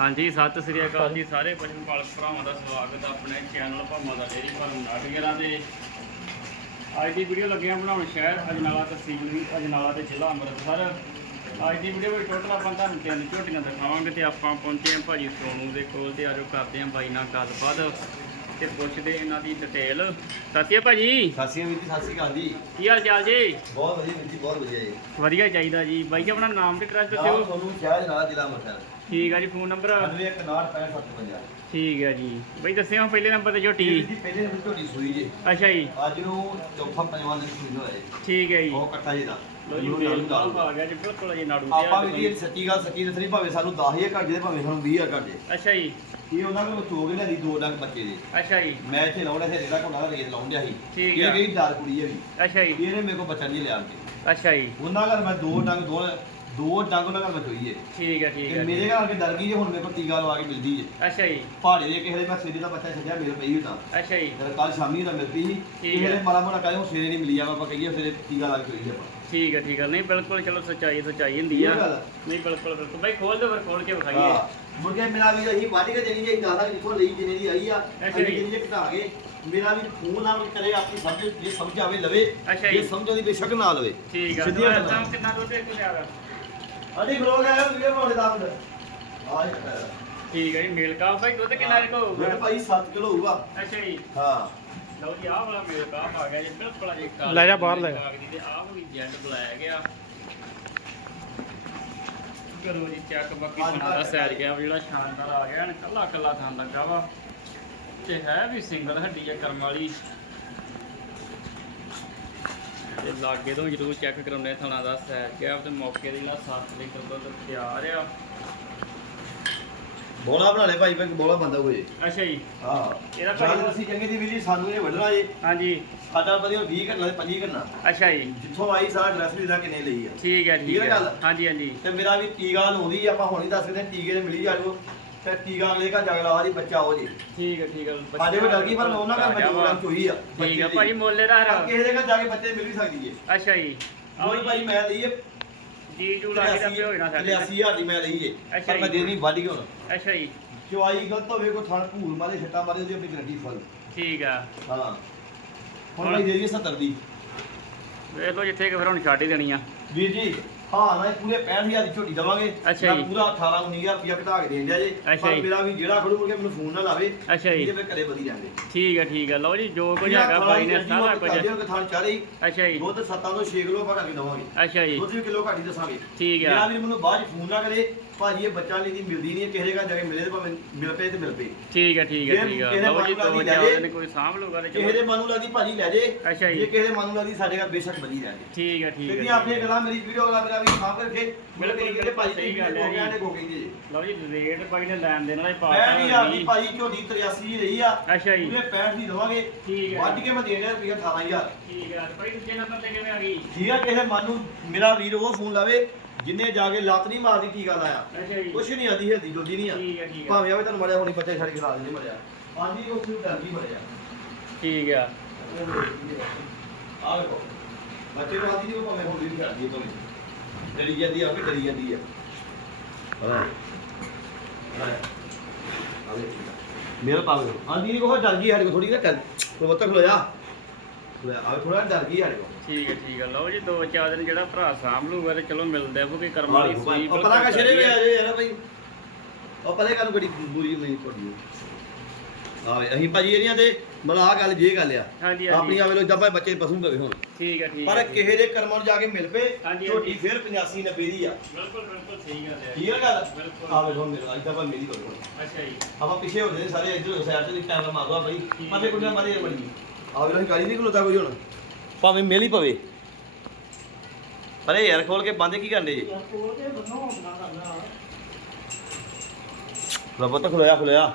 ਹਾਂਜੀ ਸਤਿ ਸ੍ਰੀ ਅਕਾਲ ਜੀ ਸਾਰੇ ਪਸ਼ੂ ਪਾਲਕ ਭਰਾਵਾਂ ਦਾ ਸਵਾਗਤ ਹੈ ਆਪਣੇ ਚੈਨਲ ਭਾਮਾ ਦਾ ਡੇਰੀ ਫਾਰਮ ਨਾਟਗਰਾ ਤੇ ਅੱਜ ਦੀ ਵੀਡੀਓ ਲੱਗਿਆ ਬਣਾਉਣ ਸ਼ਹਿਰ ਅਜਨਾਲਾ ਤਹਿਸੀਲ ਅਜਨਾਲਾ ਤੇ ਜ਼ਿਲ੍ਹਾ ਅੰਮ੍ਰਿਤਸਰ। ਅੱਜ ਦੀ ਵੀਡੀਓ ਵਿੱਚ ਟੋਟਲ ਆਪਾਂ ਤੁਹਾਨੂੰ ਤਿੰਨ ਝੋਟੀਆਂ ਦਿਖਾਵਾਂਗੇ ਤੇ ਆਪਾਂ ਪਹੁੰਚੇ ਹਾਂ ਭਾਜੀ ਸੋਨੂ ਦੇ ਕੋਲ ਤੇ ਆਜੋ ਕਰਦੇ ਹਾਂ ਬਾਈ ਨਾਲ ਗੱਲਬਾਤ ਤੇ ਪੁੱਛਦੇ ਇਹਨਾਂ ਦੀ ਡਿਟੇਲ ਸਤਿ ਭਾਜੀ। ਜੀ ਸਤਿ ਸ਼੍ਰੀ ਅਕਾਲ ਜੀ। ਕੀ ਹਾਲ ਚਾਲ ਜੀ? ਬਹੁਤ ਵਧੀਆ ਵੀਰ ਜੀ ਬਹੁਤ ਵਧੀਆ ਜੀ। ਵਧੀਆ ਚਾਹੀਦਾ ਜੀ। ਬਾਈ ਜੀ ਆਪਣਾ ਨਾਮ ਤੇ ਐਡਰੈਸ ਦੱਸਿਓ। ਤੁਹਾਨੂੰ ਸ਼ਹਿਰ ਨਾਲ ਜ਼ਿਲ੍ਹਾ ਅੰਮ੍ਰਿਤਸਰ। ਠੀਕ ਆ ਜੀ ਫੋਨ ਨੰਬਰ 9165 ਠੀਕ ਹੈ ਜੀ। ਬਾਈ ਦੱਸਿਓ ਪਹਿਲੇ ਨੰਬਰ ਤੇ ਝੋਟੀ। ਜੀ ਪਹਿਲੇ ਨੰਬਰ ਝੋਟੀ ਸੂਈ ਜੀ। ਅੱਛਾ ਜੀ। ਅੱਜ ਨੂੰ ਚੌਥਾ ਪੰਜਵਾਂ ਦਿਨ ਸੂਈ ਹੋਇਆ ਜੀ। ਠੀਕ ਹੈ ਜੀ। ਉਹ ਕੱਟਾ ਜੀ ਦਾ ਲੋ ਜੀ ਨਾੜੂ ਆ ਗਿਆ ਜੀ ਬਿਲਕੁਲ ਜੀ ਨਾੜੂ ਆਪਾਂ ਆ ਵੀ ਜੀ ਸੱਚੀ ਗੱਲ ਸੱਚੀ ਦੱਸਣੀ ਭਾਵੇਂ ਸਾਨੂੰ 10000 ਘੱਟ ਜੇ ਭਾਵੇਂ ਸਾਨੂੰ 20000 ਘੱਟ ਜੇ ਅੱਛਾ ਜੀ। ਇਹ ਉਹਨਾਂ ਕੋਲ ਚੋਗ ਲੈਂਦੀ ਦੋ ਡੰਗ ਬੱਚੇ ਦੇ। ਅੱਛਾ ਜੀ। ਮੈਂ ਇੱਥੇ ਲਾਉਣਾ ਸੀ ਜਿਹੜਾ ਕੋਲ ਦਾ ਰੇਤ ਲਾਉਂਦਿਆ ਸੀ। ਠੀਕ ਇਹ ਆ। ਗਈ ਡਰ ਕੁੜੀ ਹੈ ਵੀ ਅੱਛਾ ਜੀ। ਇਹਨੇ ਮੇਰੇ ਕੋਲ ਬੱਚਾ ਨਹੀਂ ਲਿਆ ਕੇ ਅੱਛਾ ਜੀ। ਉਹਨਾਂ ਘਰ ਮੈਂ ਦੋ ਡੰਗ ਦੋ ਦੋ ਡੰਗ ਉਹਨਾਂ ਘਰ ਹੈ ਠੀਕ ਹੈ ਠੀਕ ਤੇ ਹੈ ਮੇਰੇ ਘਰ ਕੇ ਡਰ ਗਈ ਜੇ ਹੁਣ ਮੇਰੇ ਕੋਲ ਟੀਕਾ ਲਵਾ ਕੇ ਮਿਲਦੀ ਹੈ ਅੱਛਾ ਜੀ। ਪਹਾੜੇ ਦੇ ਕਿਸੇ ਦੇ ਮੈਂ ਸਵੇਰੇ ਦਾ ਬੱਚਾ ਛੱਡਿਆ ਮੇਰੇ ਪਈ ਹੁੰਦਾ ਅੱਛਾ ਜੀ। ਫਿਰ ਕੱਲ ਸ਼ਾਮੀ ਦਾ ਮਿਲਦੀ ਸੀ ਠੀਕ ਕਿਸੇ ਹੈ। ਨੇ ਮਾੜਾ ਮੋੜਾ ਕਹੇ ਉਹ ਸਵੇਰੇ ਨਹੀਂ ਮਿਲੀ ਜਾਵਾ ਆਪਾਂ ਕਹੀਏ ਸਵੇਰੇ ਟੀਕਾ ਲਾ ਕੇ ਹੋਈ ਆਪਾਂ। ਠੀਕ ਹੈ ਠੀਕ ਹੈ ਨਹੀਂ ਬਿਲਕੁਲ ਚਲੋ ਸੱਚਾਈ ਸੱਚਾਈ ਹੁੰਦੀ ਆ। ਇਹ ਗੱਲ ਆ। ਨਹੀਂ ਬਿਲਕੁਲ ਬਿਲਕੁਲ। ਬਾਈ ਖੋਲ ਦਿਓ ਫਿਰ ਖੋਲ ਕੇ ਵਿਖਾਈਏ। ਹਾਂ। ਮੁੜ ਕੇ ਮੇਰਾ ਵੀ ਅਸੀਂ ਵਾਢੀ ਕੇ ਦੇਣੀ ਚਾਹੀਦੀ ਦਾਦਾ ਜਿੱਥੋਂ ਲਈ ਜਿੰਨੇ ਦੀ ਆਈ ਆ ਅੱਛਾ ਅਸੀਂ ਜੀ। ਜਿੰਨੇ ਘਟਾ ਕੇ ਮੇਰਾ ਵੀ ਫੋਨ ਨਾਲ ਕਰੇ ਆਪਣੀ ਸਮਝ ਜੇ ਸਮਝ ਆਵੇ ਲਵੇ ਅੱਛਾ ਜੇ ਜੀ। ਸਮਝ ਆਉਂਦੀ ਬੇਸ਼ੱਕ ਨਾ ਲਵੇ। ਠੀਕ ਆ। ਸਿੱਧੀਆਂ ਤਾਂ ਗੱਲਾਂ। ਕਿੰਨਾ ਦੁੱਧ ਇੱਕ ਲਿਆ ਵਾ? ਅੜੀ ਬਲੌਗ ਆਇਆ ਵੀਡੀਓ ਬਣਾਉਣੇ ਦਾ ਹੁੰਦਾ ਆਹ ਠੀਕ ਹੈ ਜੀ ਮੇਲ ਕਾ ਬਾਈ ਦੁੱਧ ਕਿੰਨਾ ਕੁ ਇਹ ਹੋਊਗਾ ਭਾਈ 7 ਕਿਲੋ ਹੋਊਗਾ। ਅੱਛਾ ਜੀ। ਹਾਂ। ਲਓ ਜੀ ਆਹ ਵਾਲਾ ਮੇਲ ਕਾਫ ਆ ਗਿਆ ਜੀ ਬਿਲਕੁਲ ਜੀ ਕਾਲੀ ਲੈ ਜਾ ਬਾਹਰ ਲੈ ਜਾ। ਕਾਗਜ਼ੀ ਤੇ ਆਹ ਵੀ ਜੈਂਟ ਬੁਲਾਇਆ ਗਿਆ ਕਰੋ ਜੀ ਚੈੱਕ ਬਾਕੀ ਹਾਂਜੀ, ਬਣਾ ਦਾ ਬਾਕੀ ਸੈਰ ਗਿਆ ਵਾ ਜਿਹੜਾ ਸ਼ਾਨਦਾਰ ਆ ਗਿਆ ਨਾ ਕੱਲਾ ਕੱਲਾ ਥਾਂ ਲੱਗਾ ਵਾ। ਤੇ ਹੈ ਵੀ ਸਿੰਗਲ ਹੱਡੀ ਆ ਕਰਮ ਵਾਲੀ ਤੇ ਲਾਗੇ ਤੋਂ ਜਰੂਰ ਚੈੱਕ ਕਰਾਉਣੇ ਥਾਣਾ ਦਾ ਸੈਰ ਗਿਆ ਤੇ ਮੌਕੇ ਦੇ ਜਿਹੜਾ 7 ਲੀਟਰ ਦੁੱਧ ਤਿਆਰ ਆ। ਬੋਲਾ ਬਣਾ ਲੈ ਭਾਈ ਭਾਈ ਬੋਲਾ ਬੰਦਾ ਹੋਏ। ਅੱਛਾ ਜੀ। ਹਾਂ। ਇਹਦਾ ਭਾਈ- ਅਸੀਂ ਚੰਗੇ ਦੀ ਵੀ ਜੀ ਸਾਨੂੰ ਇਹ ਵੱਢਣਾ ਜੇ। ਹਾਂਜੀ। ਸਾਡਾ ਵਧੀਆ 20 ਕਰਨਾ ਤੇ 25 ਕਰਨਾ ਅੱਛਾ ਜੀ। ਜਿੱਥੋਂ ਆਈ ਸਾਰਾ ਡਰੈਸ ਵੀ ਦਾ ਕਿੰਨੇ ਲਈ ਆ। ਠੀਕ ਹੈ ਠੀਕ ਹੈ? ਹਾਂਜੀ ਹਾਂਜੀ। ਤੇ ਮੇਰਾ ਵੀ ਟੀਕਾ ਲਾਉਂਦੀ ਆਪਾਂ ਹੁਣ ਹੀ ਦੱਸ ਹਾਂ, ਟੀਕੇ ਦੇ ਮਿਲੀ ਜਾੜੋ ਤੇ ਟੀਕਾ ਅਗਲੇ ਘਰ ਜਗ ਲਾ ਦੀ ਬੱਚਾ ਹੋ ਜੇ। ਠੀਕ ਹੈ ਠੀਕ ਹੈ ਸਾਡੇ ਵੀ ਡਰ ਗਈ ਪਰ ਮੈਂ ਉਹਨਾਂ ਘਰ ਮੈਂ ਜੋੜਾਂ ਚੋਈ ਆ ਠੀਕ ਹੈ ਭਾਈ ਮੁੱਲੇ ਦਾ ਪਰ ਕਿਸੇ ਦੇ ਘਰ ਜਾ ਕੇ ਬੱਚੇ ਮਿਲ ਵੀ ਸਕਦੀ ਏ ਅੱਛਾ ਜੀ। ਹੋਰ ਭਾਈ ਮੈਂ ਲਈ ਏ ਜੀ ਜੂ ਲਾ ਕੇ ਰੱਖੇ ਹੋਏ ਨਾ ਸਾਡੇ 83000 ਦੀ ਮੈਂ ਲਈ ਏ ਅੱਛਾ ਪਰ ਮੈਂ ਜੀ। ਦੇਣੀ ਵੱਧ ਗਈ ਹੁਣ। ਅੱਛਾ ਜੀ। ਚੁਆਈ ਗਲਤ ਹੋਵੇ ਕੋਈ ਥਣ ਭੂਰ ਮਾਰੇ ਛੱਟਾ ਮਾਰੇ ਉਹਦੀ ਆਪਣੀ ਗਰੰਟੀ ਫੁੱਲ ਠੀਕ ਆ। ਹਾਂ। ਹੁਣ ਭਾਈ ਦੇ ਦਈਏ 70 ਦੀ। ਵੇਖ ਲਓ ਜਿੱਥੇ ਕਿ ਫਿਰ ਹੁਣ ਛੱਡ ਹੀ ਦੇਣੀ ਆ। ਵੀਰ ਜੀ ਹਾਂ ਨਾ ਪੂਰੇ 65000 ਦੀ ਝੋਟੀ ਦਵਾਂਗੇ। ਅੱਛਾ ਜੀ। ਪੂਰਾ 18 19000 ਰੁਪਇਆ ਘਟਾ ਕੇ ਦੇਣ ਦਿਆ ਜੇ। ਅੱਛਾ ਪਰ ਜੀ। ਮੇਰਾ ਵੀ ਜਿਹੜਾ ਖੜੂ ਮੁੜ ਕੇ ਮੈਨੂੰ ਫੋਨ ਨਾ ਲਾਵੇ ਅੱਛਾ ਜੀ। ਇਹਦੇ ਵਿੱਚ ਘਰੇ ਵਧੀ ਜਾਂਦੇ। ਠੀਕ ਹੈ ਠੀਕ ਹੈ ਲਓ ਜੀ ਜੋ ਕੁਝ ਹੈਗਾ ਬਾਈ ਨੇ ਸਾਰਾ ਕੁਝ। ਥਾਂ ਚਾਰੇ ਅੱਛਾ ਜੀ। ਦੁੱਧ 7 ਤੋਂ 6 ਕਿਲੋ ਆਪਾਂ ਕਰਕੇ ਦਵਾਂਗੇ। ਅੱਛਾ ਜੀ। ਦੁੱਧ ਵੀ ਕਿਲੋ ਘੱਟ ਦੱਸਾਂਗੇ। ਠੀਕ ਮੇਰਾ ਆ ਵੀ ਮੈਨੂੰ ਬਾਅਦ ਚ ਫੋਨ ਨਾ ਕਰੇ। ਭਾਜੀ ਇਹ ਬੱਚਾ ਲਈ ਦੀ ਮਿਲਦੀ ਨਹੀਂ ਹੈ, ਕਿਸੇ ਦੇ ਘਰ ਜਾ ਕੇ ਮਿਲੇ ਤੇ ਭਾਵੇਂ ਮਿਲ ਪਏ ਤੇ ਮਿਲ ਪਏ। ਠੀਕ ਹੈ ਠੀਕ ਹੈ ਠੀਕ ਹੈ। ਲਓ ਜੀ ਮਨ ਦੋ ਨੂੰ ਕੋਈ ਸਾਂਭ ਲੂਗਾ ਤੇ ਕਿਸੇ ਦੇ ਚਲੋ। ਮਨ ਨੂੰ ਲੱਗਦੀ ਭਾਜੀ ਲੈ ਜੇ ਅੱਛਾ ਜੀ। ਜੇ ਕਿਸੇ ਦੇ ਮਨ ਨੂੰ ਲੱਗਦੀ ਸਾਡੇ ਘਰ ਬੇਸ਼ੱਕ ਵਧੀ ਰਹਿਣਗੇ ਠੀਕ ਹੈ ਠੀਕ ਕਿਉਂਕਿ ਹੈ ਆਪਣੀ ਗੱਲਾਂ ਮੇਰੀ ਵੀਡੀਓ ਵਾਲਾ ਮੇਰਾ ਵੀ ਸਾਂਭ ਕਰਕੇ ਮੇਰੇ ਕੋਲ ਕਹਿੰਦੇ ਭਾਜੀ ਸਹੀ ਗੱਲ ਹੈ ਹੋ ਜੀ। ਕੋ ਕਹਿੰਦੇ ਜੀ। ਲਓ ਜੀ ਰੇਟ ਬਾਈ ਨੇ ਲੈਣ ਦੇਣ ਵਾਲਾ ਹੀ ਮੈਂ ਵੀ ਪਾਤਾ ਗਈ ਭਾਜੀ ਝੋਟੀ 83 ਦੀ ਰਹੀ ਆ ਅੱਛਾ ਜੀ। ਪੂਰੇ 65 ਦੀ ਦਵਾਂਗੇ। ਠੀਕ ਹੈ। ਵੱਧ ਕੇ ਮੈਂ ਦੇਣਾ ਰੁਪਿਆ 18000 ਠੀਕ ਹੈ ਭਾਈ ਦੂਜੇ ਨੰਬਰ ਤੇ ਕਿਵੇਂ ਆ ਗਈ? ਠੀਕ ਆ ਕਿਸੇ ਮਨ ਨੂੰ ਮੇਰਾ ਵੀਰ ਉਹ ਫੋਨ ਲਾਵੇ ਜਿੰਨੇ ਜਾ ਕੇ ਲੱਤ ਨਹੀਂ ਮਾਰਦੀ ਟੀਕਾ ਲਾਇਆ ਅੱਛਾ ਜੀ। ਕੁਛ ਨਹੀਂ ਆਦੀ ਹਿਲਦੀ ਜੁਲਦੀ ਨਹੀਂ ਆ। ਠੀਕ ਹੈ ਠੀਕ ਹੈ ਭਾਵੇਂ ਆਵੇ ਤੁਹਾਨੂੰ ਮੜਿਆ ਹੋਣੀ ਬੱਚੇ ਛੱਡ ਕੇ ਲਾ ਦਿੰਦੇ ਮੜਿਆ। ਆਂਦੀ ਉਹ ਕਿਉਂ ਡਰ ਗਈ ਮੜਿਆ। ਠੀਕ ਆ। ਆ। ਵੇਖੋ। ਬੱਚੇ ਨੂੰ ਆਦੀ ਨਹੀਂ ਭਾਵੇਂ ਹੁਣ ਵੀ ਕਰਦੀ ਹੈ ਭਾਵੇਂ। ਡਰੀ ਜਾਂਦੀ ਆ ਵੀ ਡਰੀ ਜਾਂਦੀ ਆ। ਹਾਂ। ਮੇਰਾ ਪਾਵੇ ਆਂਦੀ ਨਹੀਂ ਕੋ ਡਰ ਗਈ ਸਾਡੇ ਕੋ ਥੋੜੀ ਨਾ ਕਰ ਖਲੋਇਆ ਆ ਥੋੜਾ ਡਰ ਗਈ ਕੋ ਠੀਕ ਹੈ ਠੀਕ ਹੈ। ਲਓ ਜੀ ਦੋ ਚਾਰ ਦਿਨ ਜਿਹੜਾ ਭਰਾ ਸਾਂਭ ਲੂਗਾ ਤੇ ਚਲੋ ਮਿਲਦਾ ਕੋਈ ਕਰਮ ਵਾਲੀ ਸੂਈ ਉਹ ਪਤਾ ਕਾ ਸ਼ਰੇ ਹੋਇਆ ਜੇ ਯਾਰ ਭਾਈ ਉਹ ਪਤਾ ਕਾਨੂੰ ਬੜੀ ਬੁਰੀ ਨਹੀਂ ਤੁਹਾਡੀ। ਆਵੇ ਅਸੀਂ ਭਾਜੀ ਇਹਦੀਆਂ ਤੇ ਮਤਲਬ ਆਹ ਗੱਲ ਜੇ ਗੱਲ ਆ। ਹਾਂਜੀ ਆਪਣੀ ਆਵੇ ਲੋ ਭਾਵੇਂ ਬੱਚੇ ਪਸੂ ਕਵੇ ਹੁਣ। ਠੀਕ ਹੈ ਠੀਕ ਪਰ ਹੈ ਕਿਸੇ ਦੇ ਕਰਮਾਂ ਨੂੰ ਜਾ ਕੇ ਮਿਲ ਪਏ ਹਾਂਜੀ। ਫਿਰ 85 90 ਦੀ ਆ। ਬਿਲਕੁਲ ਬਿਲਕੁਲ ਸਹੀ ਗੱਲ ਹੈ। ਠੀਕ ਹੈ ਗੱਲ? ਬਿਲਕੁਲ। ਆਵੇ ਹੁਣ ਮੇਰਾ ਇਦਾਂ ਭਾਵੇਂ ਮੇਰੀ ਗੱਲ ਕਰੋ ਅੱਛਾ ਜੀ। ਆਪਾਂ ਪਿੱਛੇ ਹੁੰਦੇ ਨੇ ਸਾਰੇ ਇੱਧਰ ਸਾਈਡ ਤੇ ਕੈਮਰਾ ਮਾਰਦਾ ਭਾਈ ਮਾਰੇ ਕੁੜੀਆਂ ਮਾਰੇ ਬੜੀ ਆਵੇ ਲੋਂ ਗਾੜੀ ਨਹੀਂ ਖਲੋਤਾ ਕੋਈ ਹੁਣ। ਭਾਵੇਂ ਮਿਲ ਹੀ ਪਵੇ। ਅਰੇ ਯਾਰ ਖੋਲ ਕੇ ਬੰਦ ਕੀ ਕਰਦੇ ਜੀ? ਰੱਬੋ ਤਾਂ ਖਲੋਇਆ ਖਲੋਇਆ।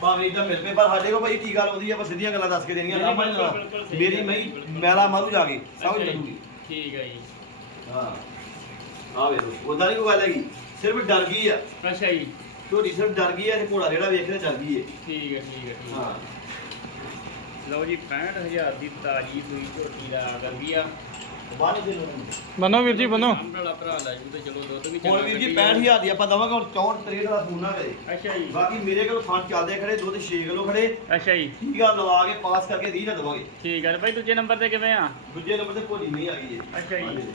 ਭਾਵੇਂ ਇਦਾਂ ਮਿਲ ਪਏ ਪਰ ਸਾਡੇ ਕੋਲ ਭਾਈ ਕੀ ਗੱਲ ਆਉਂਦੀ ਆ ਆਪਾਂ ਸਿੱਧੀਆਂ ਗੱਲਾਂ ਦੱਸ ਕੇ ਦੇਣੀਆਂ ਨਾ ਭਾਈ ਬਿਲਕੁਲ, ਬਿਲਕੁਲ ਸਹੀ ਮੇਰੀ ਗੱਲ ਮਈ। ਮੈਲਾ ਮਾਰੂ ਜਾ ਕੇ ਜੀ, ਲੱਗੂਗੀ ਠੀਕ ਹੈ ਜੀ। ਹਾਂ। ਆ ਵੇ ਉਹਦਾ ਨਹੀਂ ਕੋਈ ਗੱਲ ਹੈਗੀ ਸਿਰਫ ਡਰ ਗਈ ਆ। ਅੱਛਾ ਜੀ। ਝੋਟੀ ਸਿਰਫ ਡਰ ਗਈ ਆ ਤੇ ਘੋੜਾ ਜਿਹੜਾ ਵੇਖ ਰਿਹਾ ਚੱਲ ਗਈ ਏ ਠੀਕ ਹੈ ਠੀਕ ਹੈ ਠੀਕ ਹਾਂ। ਹੈ। ਲਓ ਜੀ 65000 ਦੀ ਤਾਜੀ ਸੂਈ ਝੋਟੀ ਦਾ ਆ। ਗਈ ਆ ਬਾਣੀ ਦੇ ਲੋਕ ਬੰਨੋ ਵੀਰ ਜੀ ਬੰਨੋ ਸਾਂਭਣ ਵਾਲਾ ਭਰਾ ਲੈ ਜੂ ਤੇ ਚਲੋ ਦੁੱਧ ਵੀ ਹੁਣ ਵੀਰ ਜੀ 65000 ਦੀ ਆਪਾਂ ਦਵਾਂਗੇ ਹੁਣ 64 63 ਦਾ ਫੋਨ ਨਾ ਕਰੇ ਅੱਛਾ ਜੀ। ਬਾਕੀ ਮੇਰੇ ਕੋਲ ਥਾਂ ਚੱਲਦੇ ਖੜੇ ਦੁੱਧ 6 ਕਿਲੋ ਖੜੇ ਅੱਛਾ ਜੀ। ਠੀਕ ਆ ਲਵਾ ਕੇ ਪਾਸ ਕਰਕੇ 20 ਨਾ ਦਵਾਂਗੇ। ਠੀਕ ਹੈ ਤੇ ਭਾਈ ਦੂਜੇ ਨੰਬਰ ਤੇ ਕਿਵੇਂ ਆ? ਦੂਜੇ ਨੰਬਰ ਤੇ ਭੋਲੀ ਨਹੀਂ ਆ ਗਈ ਹੈ ਅੱਛਾ ਜੀ।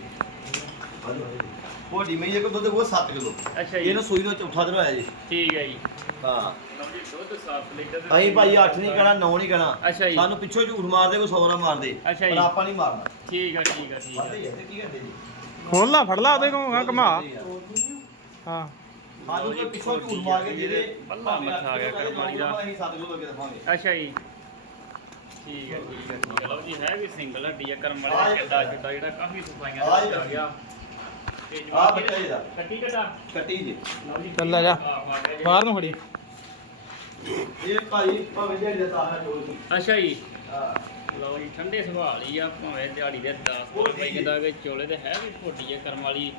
ਭੋਲੀ ਮਈ ਜੇ ਕੋ ਦੁੱਧ ਉਹ 7 ਕਿਲੋ। ਅੱਛਾ ਜੀ। ਇਹਨੂੰ ਸੂਈ ਨੂੰ ਚੌਥਾ ਦਿਨ ਹੋਇਆ ਜੀ। ਠੀਕ ਹੈ ਜੀ। ਹਾਂ। ਲਓ ਜੀ ਦੁੱਧ 7 ਲੀਟਰ ਦੇ ਅਸੀਂ ਭਾਈ 8 ਨਹੀਂ ਕਹਿਣਾ 9 ਨਹੀਂ ਕਹਿਣਾ। ਅੱਛਾ ਜੀ। ਸਾਨੂੰ ਪਿੱਛੋਂ ਝੂਠ ਮਾਰਦੇ ਕੋਈ 100 ਨਾ ਮਾਰਦੇ। ਅੱਛਾ ਜੀ। ਪਰ ਆਪਾਂ ਨਹੀਂ ਮਾਰਨਾ। ਠੀਕ ਹੈ ਠੀਕ ਹੈ ਠੀਕ ਆ, ਤੇ ਕੀ ਕਰਦੇ ਜੀ? ਖੋਲ ਲਾ ਫੜ ਲਾ ਉਹਦੇ ਕੋਲ ਘਮਾ। ਹਾਂ। ਸਾਨੂੰ ਕੋਈ ਪਿੱਛੋਂ ਝੂਠ ਮਾਰ ਕੇ ਜਿਹਦੇ ਪੱਲਾ ਮੱਥਾ ਆ ਗਿਆ ਕਰਮਾਲੀ ਦਾ। ਅਸੀਂ 7 ਕਿਲੋ ਲੱਗੇ ਦਫਾਂਗੇ ਅੱਛਾ ਜੀ। ਠੀਕ ਹੈ ਠੀਕ ਹੈ ਲਓ ਜੀ ਹੈ ਵੀ ਸਿੰਗਲ ਹੱਡੀ ਆ ਕਰਮ ਆ ਵਾਲੇ ਜੀ। ਕਿੱਡਾ ਕਿੱਡਾ ਜਿਹੜਾ ਕਾਫੀ ਸਫਾਈਆਂ ਆ ਦਾ ਆ ਗਿਆ। ਆ ਜਵਾਬ ਬੱਚਾ ਇਹਦਾ ਕੱਟੀ ਕਟਾ। ਕੱਟੀ ਜੀ। ਜੀ। ਚੱਲ ਲੈ ਜਾ। ਆ ਜੀ। ਬਾਹਰ ਨੂੰ ਖੜੀ। ਇਹ ਭਾਈ ਭਾਵੇਂ ਜਿਹੜੀ ਦਾ ਤਾਰਾ ਚੋਲ ਜੀ ਅੱਛਾ ਜੀ। ਹਾਂ। ਲਓ ਜੀ ਠੰਡੇ ਸੁਭਾਅ ਲਈ ਆ ਭਾਵੇਂ ਦਿਹਾੜੀ ਦੇ 10 ਉਹ ਰੁਪਏ ਠੀਕ ਕਿਦਾ ਕਿ ਚੋਲੇ ਤੇ ਹੈ ਵੀ ਫੋਟੀ ਆ ਕਰਮ ਵਾਲੀ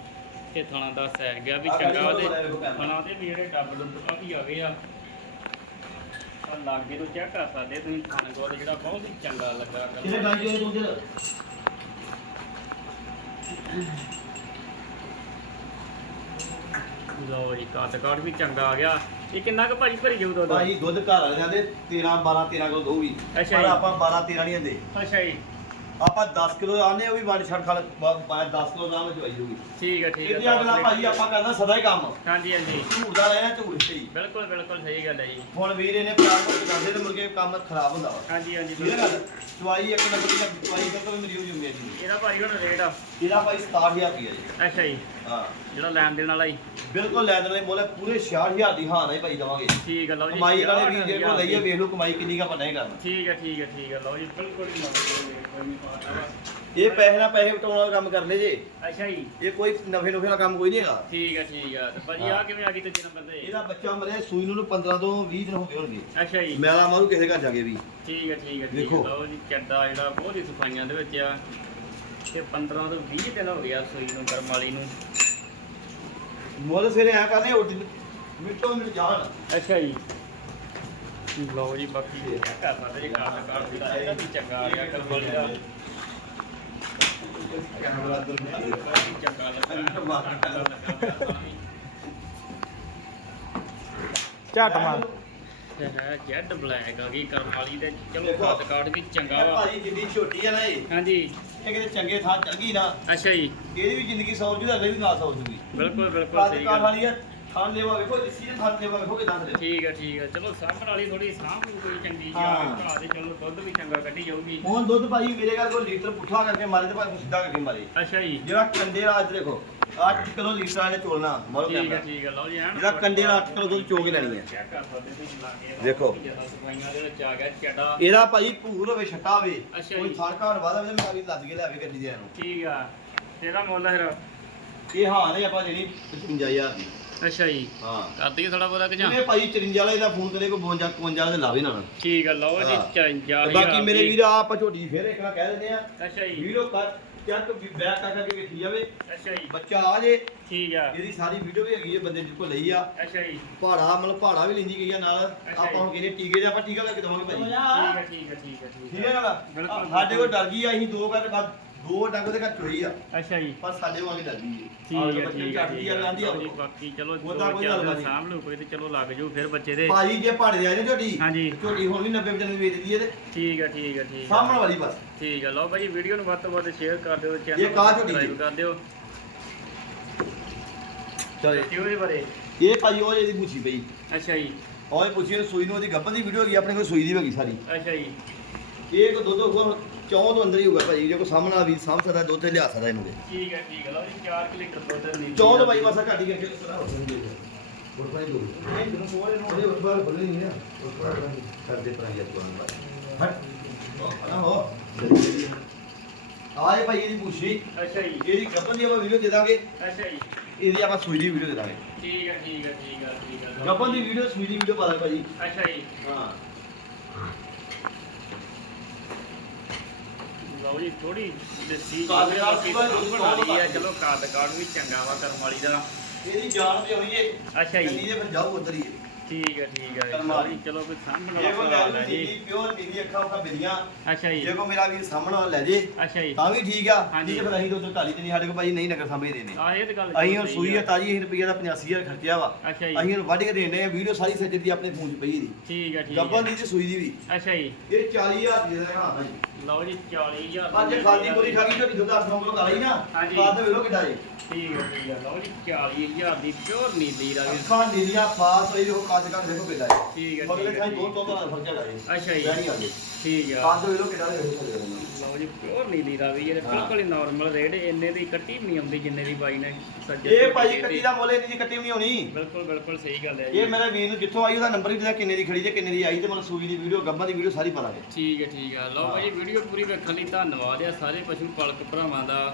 ਤੇ ਥਣਾ ਦਾ ਸਹਿ ਗਿਆ ਵੀ ਆ ਚੰਗਾ ਉਹਦੇ। ਥਣਾ ਤੇ ਵੀ ਜਿਹੜੇ ਡੱਬ ਡੁੱਬ ਕਾਫੀ ਆ ਗਏ ਆ। ਆ ਲਾਗੇ ਤੋਂ ਚੈੱਕ ਕਰ ਸਕਦੇ ਤੁਸੀਂ ਥਣ ਕੋਲ ਜਿਹੜਾ ਬਹੁਤ ਹੀ ਚੰਗਾ ਲੱਗਾ। ਕਰਮ ਕਿਹਨੇ ਗਾਂਜੀ ਹੋਏ ਲਓ ਜੀ ਕੱਦ ਕਾਠ ਵੀ ਚੰਗਾ ਆ ਗਿਆ। ਇਹ ਕਿੰਨਾ ਕੁ ਭਾਜੀ ਭਰੀ ਜਾਊ ਦੁੱਧ? ਭਾਈ ਦੁੱਧ ਘਰ ਵਾਲੇ ਜਾਂਦੇ 13 12 13 ਕਿਲੋ ਦੋ ਵੀ ਅੱਛਾ ਪਰ ਜੀ। ਆਪਾਂ 12 13 ਨਹੀਂ ਆਂਦੇ ਅੱਛਾ ਜੀ। ਆਪਾਂ 10 ਕਿਲੋ ਆਨੇ ਉਹ ਵੀ ਵੜ ਛੜ ਖਾ 10 ਕਿਲੋ ਵਿੱਚ ਆਈ ਹੋਊਗੀ। ਠੀਕ ਹੈ ਠੀਕ ਹੈ ਇਹਦੀ ਅਗਲਾ ਭਾਈ ਆਪਾਂ ਕਰਨਾ ਸਦਾ ਹੀ ਕੰਮ। ਹਾਂਜੀ ਹਾਂਜੀ। ਝੂਠ ਦਾ ਰਹਿਣਾ ਝੂਠ ਸਹੀ। ਬਿਲਕੁਲ ਬਿਲਕੁਲ ਸਹੀ ਗੱਲ ਹੈ ਜੀ। ਹੁਣ ਵੀਰ ਇਹਨੇ ਪਿਆਰ ਨਾਲ ਕਰਦੇ ਤੇ ਮੁਰਗੇ ਕੰਮ ਖਰਾਬ ਹੁੰਦਾ ਵਾ। ਹਾਂਜੀ ਹਾਂਜੀ ਠੀਕ ਹੈ ਗੱਲ ਚਵਾਈ ਇੱਕ ਨੰਬਰ ਦੀ ਚਵਾਈ ਕਰਕੇ ਵੀ ਮੇਰੀ ਹੋ ਜੂਗੀ ਜੀ। ਇਹਦਾ ਭਾਜੀ ਹੁਣ ਰੇਟ ਆ। ਇਹਦਾ ਭਾਈ 67000 ਰੁਪਏ ਜੀ। ਅੱਛਾ ਜੀ। ਹਾਂ। ਜਿਹੜਾ ਲੈਣ ਦੇਣ ਵਾਲਾ ਜੀ। ਬਿਲਕੁਲ ਲੈ ਦੇਣੇ ਮੋਲੇ ਪੂਰੇ 66000 ਦੀ ਹਾਂ ਨਹੀਂ ਭਾਈ ਦਵਾਂਗੇ। ਠੀਕ ਹੈ ਲਓ ਜੀ ਕਮਾਈ ਵਾਲੇ ਵੀਰ ਜੇ ਕੋਲ ਲਈਏ। ਵੇਖ ਲਓ ਕਮਾਈ ਕਿੰਨੀ ਕਾ ਪਤਾ ਹੀ ਕਰਨਾ। ਠੀਕ ਹੈ ਠੀਕ ਹੈ ਠੀਕ ਹੈ ਲਓ ਜੀ ਬਿਲਕੁਲ ਇਹ ਪੈਸੇ ਨਾਲ ਪੈਸੇ ਵਟਾਉਣ ਵਾਲਾ ਕੰਮ ਕਰਨੇ ਜੇ। ਅੱਛਾ ਜੀ। ਇਹ ਕੋਈ ਨਫੇ ਨੁਫੇ ਵਾਲਾ ਕੰਮ ਕੋਈ ਨਹੀਂ ਹੈਗਾ। ਠੀਕ ਹੈ ਠੀਕ ਹੈ ਤੇ ਭਾਜੀ ਆ ਕਿਵੇਂ ਆ ਗਈ ਤੀਜੇ ਨੰਬਰ ਤੇ? ਇਹਦਾ ਬੱਚਾ ਮਰੇ ਸੂਈ ਨੂੰ 15 ਤੋਂ 20 ਦਿਨ ਹੋ ਗਏ ਹੋਣਗੇ। ਅੱਛਾ ਜੀ। ਮੈਲਾ ਮਾਰੂ ਕਿਸੇ ਘਰ ਜਾ ਕੇ ਵੀ। ਠੀਕ ਹੈ ਠੀਕ ਹੈ ਠੀਕ ਦੇਖੋ। ਲਓ ਜੀ ਚੱਡਾ ਜਿਹੜਾ ਬਹੁਤ ਹੀ ਸਫਾਈਆਂ ਦੇ ਵਿੱਚ ਆ। ਤੇ 15 ਤੋਂ 20 ਦਿਨ ਹੋ ਗਿਆ ਸੂਈ ਨੂੰ ਕਰਮ ਵਾਲੀ ਨੂੰ। ਮੁੱਲ ਸਿਰੇ ਆ ਕਰਨੇ ਉੱਡ ਮਿੱਟੋ ਮਿਲ ਜਾਣ। ਅੱਛਾ ਜੀ। ਲਓ ਜੀ ਬਾਕੀ ਇਹ ਕਰ ਸਕਦੇ ਜੀ ਕਾਰਡ ਕਾਰਡ ਦਾ ਇਹਦਾ ਵੀ ਚੰਗਾ ਆ ਗਿਆ ਕਰਮ ਵਾਲੀ ਦਾ। ਕੈਮਰਾ ਦਰ ਚੰਗਾ ਲੱਗਾ ਝੱਟ ਮਾਰ। ਤੇ ਹੈ ਜੈਡ ਬਲੈਕ ਆ ਗਈ ਕਰਮ ਵਾਲੀ ਦੇ ਚਲੋ। ਕਾਰਡ ਕਾਰਡ ਵੀ ਚੰਗਾ ਵਾ। ਭਾਜੀ ਜਿੱਡੀ ਛੋਟੀ ਆ ਨਾ ਇਹ। ਹਾਂਜੀ। ਇਹ ਕਿਤੇ ਚੰਗੇ ਥਾਂ ਚੱਲ ਗਈ ਨਾ ਅੱਛਾ ਜੀ। ਇਹਦੀ ਵੀ ਜ਼ਿੰਦਗੀ ਸੌਰ ਜੂ ਅਗਲੇ ਵੀ ਨਾ ਸੌਰ ਜੂਗੀ। ਬਿਲਕੁਲ ਬਿਲਕੁਲ ਸਹੀ ਗੱਲ। ਵਾਲੀ ਆ ਥਾਂ ਲੈਵਾ ਵੇਖੋ ਜਿੱਸੀ ਨੇ ਥਾਂ ਲੈਵਾ ਵੇਖੋ ਕਿਦਾਂ ਥਲੇ ਠੀਕ ਹੈ ਠੀਕ ਹੈ ਚਲੋ ਸਾਂਭਣ ਵਾਲੀ ਥੋੜੀ ਸਾਂਭ ਨੂੰ ਕੋਈ ਚੰਗੀ ਜੀ ਹਾਂ। ਘਾ ਦੇ ਚਲੋ ਦੁੱਧ ਵੀ ਚੰਗਾ ਕੱਢੀ ਜਾਊਗੀ। ਹੁਣ ਦੁੱਧ ਭਾਜੀ ਮੇਰੇ ਘਰ ਕੋਲ ਲੀਟਰ ਪੁੱਠਾ ਕਰਕੇ ਮਾਰੇ ਤੇ ਭਾਵੇਂ ਸਿੱਧਾ ਕਰਕੇ ਮਾਰੇ। ਅੱਛਾ ਜੀ। ਜਿਹੜਾ ਕੰਡੇ ਦਾ ਅੱਜ ਦੇਖੋ 8 ਕਿਲੋ ਲੀਟਰ ਵਾਲੇ ਚੋਲਣਾ ਮਾਰੋ ਠੀਕ ਹੈ ਕੈਮਰਾ। ਠੀਕ ਹੈ ਲਓ ਜੀ ਐਨ ਜਿਹੜਾ ਕੰਡੇ ਦਾ 8 ਕਿਲੋ ਦੁੱਧ ਚੋ ਕੇ ਲੈਣੀ ਹੈ ਚੈੱਕ ਕਰ ਸਕਦੇ ਤੁਸੀਂ ਲਾ ਕੇ। ਦੇਖੋ। ਜ਼ਿਆਦਾ ਸਫਾਈਆਂ ਦੇ ਵਿੱਚ ਆ ਗਿਆ ਚੱਡਾ ਇਹਦਾ ਭਾਜੀ ਭੂਰ ਹੋਵੇ ਛੱਟਾ ਹੋਵੇ ਅੱਛਾ ਕੋਈ ਜੀ। ਥਾਂ ਘਾਣ ਵਾਦਾ ਵੀ ਮੈਂ ਵੀ ਲੱਦ ਕੇ ਲਿਆਵੇ ਗੱਡੀ ਦੇ ਨੂੰ। ਠੀਕ ਆ। ਤੇ ਇਹਦਾ ਮੁੱਲ ਫਿਰ। ਇਹ ਹਾਂ ਨਹੀਂ ਆਪਾਂ ਜਿਹੜੀ 55000 ਦੀ। ਅੱਛਾ ਜੀ। ਹਾਂ। ਕਰਦੀ ਥੋੜਾ ਬਹੁਤਾ ਕਿ ਜਾਂ? ਇਹ ਭਾਜੀ 54 ਵਾਲੇ ਦਾ ਫੋਨ ਕਰੇ ਕੋਈ 52 51 ਵਾਲੇ ਲਾਵੇ ਨਾਲ। ਠੀਕ ਆ ਲਓ ਜੀ ਹਾਂ। ਚੰਜਾ ਤੇ ਬਾਕੀ ਮੇਰੇ ਵੀਰ ਆ ਆਪਾਂ ਝੋਟੀ ਫੇਰ ਇੱਕ ਵਾਰ ਕਹਿ ਦਿੰਦੇ ਆ। ਅੱਛਾ ਜੀ। ਵੀਡੀਓ ਕਰ ਚੱਕ ਵੀ ਬੈਕ ਕਰ ਕਰਕੇ ਵੇਖੀ ਜਾਵੇ। ਅੱਛਾ ਜੀ। ਬੱਚਾ ਆ ਜੇ। ਠੀਕ ਆ। ਇਹਦੀ ਸਾਰੀ ਵੀਡੀਓ ਵੀ ਹੈਗੀ ਹੈ ਬੰਦੇ ਜਿੱਕੋ ਲਈ ਆ। ਅੱਛਾ ਜੀ। ਪਹਾੜਾ ਮਤਲਬ ਪਹਾੜਾ ਵੀ ਲੈਂਦੀ ਗਈ ਆ ਨਾਲ। ਆਪਾਂ ਹੁਣ ਕਹਿੰਦੇ ਟੀਕੇ ਦੇ ਆਪਾਂ ਟੀਕਾ ਕਰਕੇ ਦਵਾਂਗੇ ਭਾਜੀ ਠੀਕ ਆ ਠੀਕ ਆ ਠੀਕ ਆ ਠੀਕ ਹੈ ਨਾ? ਬਿਲਕੁਲ। ਸਾਡੇ ਕੋਲ ਡਰ ਗਈ ਆ ਅਸੀਂ ਦੋ ਘਰ ਬਾਅਦ ਦੋ ਡੰਗ ਉਹਦੇ ਘਰ ਚੋਈ ਆ। ਅੱਛਾ ਜੀ। ਪਰ ਸਾਡੇ ਵਾਂਗ ਡਰ ਗਈ ਹੈ ਠੀਕ ਹੈ ਠੀਕ ਹੈ ਝੜਦੀ ਆ ਲਾਂਦੀ ਆ ਲਓ ਜੀ, ਬਾਕੀ ਚਲੋ ਉਹਦਾ ਕੋਈ ਗੱਲ ਨਹੀਂ। ਸਾਂਭ ਲਓ ਕੋਈ ਤੇ ਚਲੋ ਲੱਗ ਜੂ ਫਿਰ ਬੱਚੇ ਦੇ। ਭਾਜੀ ਜੇ ਪਹਾੜੇ ਦੇ ਆਏ ਨੇ ਝੋਟੀ। ਹਾਂਜੀ। ਝੋਟੀ ਹੁਣ ਵੀ 90 95 ਵੇਚ ਦਈਏ ਤੇ ਠੀਕ ਆ ਠੀਕ ਆ ਠੀਕ ਆ ਸਾਹਮਣ ਵਾਲੀ ਬਸ। ਠੀਕ ਆ ਲਓ ਭਾਈ ਵੀਡੀਓ ਨੂੰ ਵੱਧ ਤੋਂ ਵੱਧ ਸ਼ੇਅਰ ਕਰ ਦਿਓ ਚੈਨਲ ਇਹ ਕਾਹ ਝੋਟੀ ਸਬਸਕ੍ਰਾਈਬ ਜੀ? ਕਰ ਦਿਓ। ਚਲੋ। ਕਿਉਂ ਦੇ ਬਾਰੇ। ਇਹ ਭਾਜੀ ਉਹ ਜਿਹਦੀ ਪੁੱਛੀ ਪਈ। ਅੱਛਾ ਜੀ। ਉਹ ਪੁੱਛੀ ਉਹਨੇ ਸੂਈ ਨੂੰ ਉਹਦੀ ਗੱਭਨ ਦੀ ਵੀਡੀਓ ਹੈਗੀ ਆਪਣੇ ਕੋਲ ਸੂਈ ਦੀ ਵੀ ਹੈਗੀ ਸਾਰੀ। ਅੱਛਾ ਜੀ। ਇਹ ਕੋ ਦੁੱਧ ਹੋਊਗਾ ਚੌਂ ਤੋਂ ਅੰਦਰ ਹੀ ਹੋਊਗਾ ਭਾਜੀ ਜੇ ਕੋ ਸਾਹਮਣਾ ਵੀ ਸਾਂਭ ਸਕਦਾ ਦੁੱਧ ਤੇ ਲਿਆ ਸਕਦਾ ਇਹਨੂੰ। ਠੀਕ ਹੈ ਠੀਕ ਹੈ ਲਓ ਜੀ 4 ਲੀਟਰ ਦੁੱਧ ਦੀ ਚੌਂ ਤੋਂ ਭਾਈ ਮਸਾ ਘੱਟ ਹੀ ਕਰਕੇ ਸਰਾ ਹੋ ਜਾਂਦੀ ਹੈ ਹੋਰ ਭਾਈ ਦੋ। ਇਹ ਤੁਹਾਨੂੰ ਕੋਲੇ ਨੂੰ ਉਹਦੇ ਉੱਪਰ ਬੋਲੇ ਨਹੀਂ ਨਾ ਉੱਪਰ ਕਰਦੇ ਪਰਾਂ ਜਾਂ ਤੁਆਂ ਹਟ। ਨਾ ਹੋ। ਆਏ ਭਾਈ ਇਹਦੀ ਪੁੱਛੀ ਅੱਛਾ ਜੀ। ਇਹਦੀ ਗੱਭਨ ਦੀ ਆਪਾਂ ਵੀਡੀਓ ਦੇ ਦਾਂਗੇ। ਅੱਛਾ ਜੀ। ਇਹਦੀ ਆਪਾਂ ਸੂਈ ਦੀ ਵੀਡੀਓ ਦੇ ਦਾਂਗੇ। ਠੀਕ ਹੈ ਠੀਕ ਹੈ ਠੀਕ ਹੈ ਠੀਕ ਹੈ। ਗੱਭਨ ਦੀ ਵੀਡੀਓ ਸੂਈ ਦੀ ਵੀਡੀਓ ਪਾ ਦਾਂਗੇ ਭਾਜੀ ਅੱਛਾ ਜੀ। ਹਾਂ। ਜੀ ਥੋੜੀ ਦੇਸੀ ਕਾਦ ਪੂਰਾ ਸਾਂਭਣ ਦੁੱਧ ਵਾਲੀ ਆ। ਚਲੋ ਕਾਦ ਕਾਦ ਵੀ ਚੰਗਾ ਵਾ ਕਰਮ ਵਾਲੀ ਦਾ। ਇਹਦੀ ਜਾਨ ਤੇ ਆਉਣੀ ਹੈ ਅੱਛਾ ਗੱਡੀ ਜੀ ਦੇ ਫਿਰ ਜਾਊ ਉਧਰ ਹੀ। ਠੀਕ ਹੈ ਠੀਕ ਹੈ। ਵਾਲੀ। ਚਲੋ ਕੋਈ ਸਾਹਮਣੇ ਜੇ ਕੋ ਵਾਲਾ ਲੈ ਸਵਾਲ ਹੈ ਜੀ ਪਿਓਰ ਨੀਲੀ ਅੱਖਾਂ ਅੱਖਾਂ ਬਿਲੀਆਂ ਅੱਛਾ ਜੀ। ਜੇ ਕੋ ਮੇਰਾ ਵੀਰ ਸਾਹਮਣੇ ਵਾਲਾ ਲੈ ਜੇ ਅੱਛਾ ਜੀ। ਤਾਂ ਵੀ ਠੀਕ ਆ। ਹਾਂਜੀ। ਠੀਕ ਫਿਰ ਅਸੀਂ ਤਾਂ ਉਧਰ ਤੇ ਨਹੀਂ ਸਾਡੇ ਕੋਲ ਭਾਈ ਨਹੀਂ ਨਗਰ ਸਮਝਦੇ ਨੇ। ਆ ਇਹ ਤੇ ਗੱਲ ਅਸੀਂ ਹੁਣ ਸੂਈ ਆ ਤਾਜੀ ਅਸੀਂ ਰੁਪਈਆ ਦਾ 85000 ਖਰਚਿਆ ਵਾ। ਅੱਛਾ ਜੀ। ਅਸੀਂ ਹੁਣ ਵੱਢ ਕੇ ਦੇਣੇ ਆ ਵੀਡੀਓ ਸਾਰੀ ਸੱਜੇ ਦੀ ਆਪਣੇ ਫੋਨ 'ਚ ਪਈ ਦੀ। ਠੀਕ ਹੈ ਠੀਕ ਗੱਬਨ ਹੈ ਦੀ ਤੇ ਸੂਈ ਦੀ ਵੀ। ਅੱਛਾ ਜੀ। ਇਹ 40000 ਦੀ ਦੇ ਹਾਂ ਭਾਈ ਲਓ ਜੀ 40000 ਅੱਜ ਖਾਦੀ ਪੂਰੀ ਖਾ ਗਈ ਝੋਟੀ ਦੁੱਧ 8 ਨੰਬਰ ਕਰ ਆਈ ਨਾ। ਹਾਂਜੀ। ਬਾਅਦ ਵੇਖ ਕਿੱਡਾ ਜੇ ਠੀਕ ਹੈ ਠੀਕ ਹੈ ਲਓ ਜੀ 40000 ਦੀ ਪਿਓਰ ਨੀਲੀ ਦਾ ਵੀ ਅੱਖਾਂ ਨੀਲੀਆਂ ਪਾਸ ਹੋਈ ਦੇਖੋ ਕੱਦ ਕੱਦ ਦੇਖੋ ਕਿੱਡਾ ਜੇ ਠੀਕ ਹੈ ਮਗਰ ਠੀਕ ਖਾਈ ਹੈ ਬਹੁਤ ਚੌਂਕਾ ਦਾ ਫ਼ਰਕ ਹੈਗਾ ਜੀ। ਅੱਛਾ ਜੀ ਨਹੀਂ ਆ ਜੀ। ਠੀਕ ਹੈ ਕੱਦ ਵੇਖ ਲੋ ਕਿੱਡਾ ਦੇ ਦੇਖੋ ਥੱਲੇ ਨੂੰ। ਲਓ ਜੀ ਪਿਓਰ ਨੀਲੀ ਦਾ ਵੀ ਇਹ ਹਾਂ। ਬਿਲਕੁਲ ਹੀ ਨਾਰਮਲ ਰੇਟ ਇੰਨੇ ਦੀ ਕੱਟੀ ਵੀ ਨਹੀਂ ਆਉਂਦੀ ਜਿੰਨੇ ਦੀ ਬਾਈ ਨੇ ਸੱਜੇ ਇਹ ਭਾਈ ਕੱਟੀ ਦਾ ਮੁੱਲ ਇਹਦੀ ਕੱਟੀ ਵੀ ਨਹੀਂ ਹੋਣੀ। ਬਿਲਕੁਲ ਬਿਲਕੁਲ ਸਹੀ ਗੱਲ ਹੈ ਇਹ ਮੇਰੇ ਵੀਰ ਨੂੰ ਜਿੱਥੋਂ ਆਈ ਉਹਦਾ ਨੰਬਰ ਵੀ ਦਿੱਤਾ ਕਿੰਨੇ ਦੀ ਖੜੀ ਕਿੰਨੇ ਦੀ ਆਈ ਤੇ ਮਤਲਬ ਸੂਈ ਦੀ ਵੀਡੀਓ ਗੱਬਾਂ ਦੀ ਵੀਡੀਓ ਸਾਰੀ ਪਾ ਦਾਂਗੇ ਠੀਕ ਹੈ ਠੀਕ ਹੈ। ਲਓ ਭਾਈ ਵੀਡੀਓ ਪੂਰੀ ਵੇਖਣ ਲਈ ਧੰਨਵਾਦ ਆ। ਸਾਰੇ ਪਸ਼ੂ ਪਾਲਕ ਭਰਾਵਾਂ ਦਾ